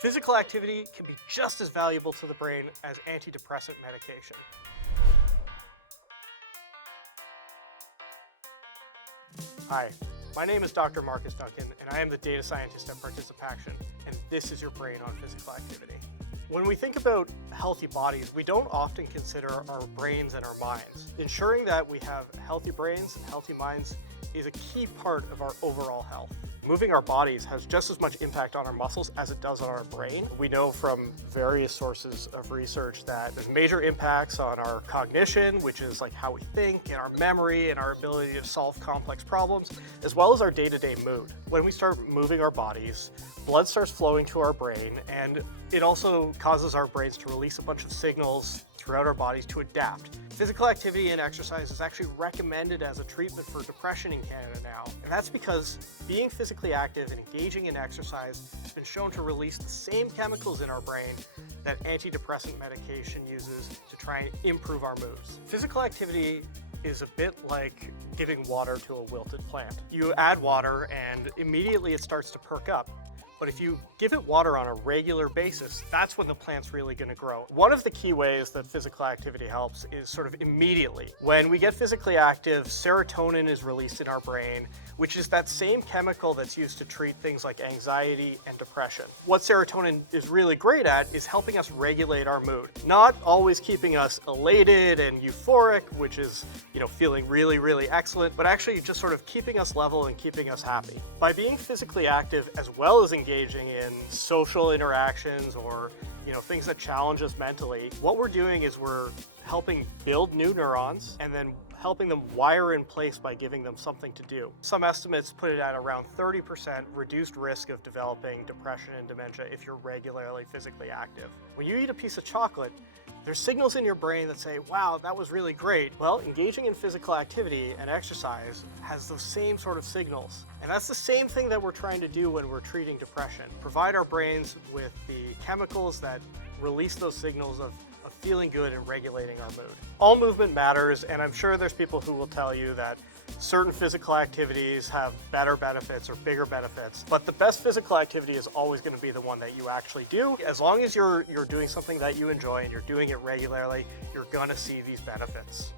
Physical activity can be just as valuable to the brain as antidepressant medication. Hi, my name is Dr. Markus Duncan, and I am the data scientist at Participaction, and this is your brain on physical activity. When we think about healthy bodies, we don't often consider our brains and our minds. Ensuring that we have healthy brains and healthy minds is a key part of our overall health. Moving our bodies has just as much impact on our muscles as it does on our brain. We know from various sources of research that there's major impacts on our cognition, which is like how we think, and our memory, and our ability to solve complex problems, as well as our day-to-day mood. When we start moving our bodies, blood starts flowing to our brain, and it also causes our brains to release a bunch of signals throughout our bodies to adapt. Physical activity and exercise is actually recommended as a treatment for depression in Canada now, and that's because being physically active and engaging in exercise has been shown to release the same chemicals in our brain that antidepressant medication uses to try and improve our moods. Physical activity is a bit like giving water to a wilted plant. You add water and immediately it starts to perk up. But if you give it water on a regular basis, that's when the plant's really going to grow. One of the key ways that physical activity helps is sort of immediately. When we get physically active, serotonin is released in our brain, which is that same chemical that's used to treat things like anxiety and depression. What serotonin is really great at is helping us regulate our mood. Not always keeping us elated and euphoric, which is, feeling really, really excellent, but actually just sort of keeping us level and keeping us happy. By being physically active as well as engaging in social interactions or things that challenge us mentally, what we're doing is we're helping build new neurons and then helping them wire in place by giving them something to do. Some estimates put it at around 30% reduced risk of developing depression and dementia if you're regularly physically active. When you eat a piece of chocolate, there's signals in your brain that say, wow, that was really great. Well, engaging in physical activity and exercise has those same sort of signals. And that's the same thing that we're trying to do when we're treating depression. Provide our brains with the chemicals that release those signals of feeling good and regulating our mood. All movement matters, and I'm sure there's people who will tell you that certain physical activities have better benefits or bigger benefits, but the best physical activity is always going to be the one that you actually do. As long as you're doing something that you enjoy and you're doing it regularly, you're going to see these benefits.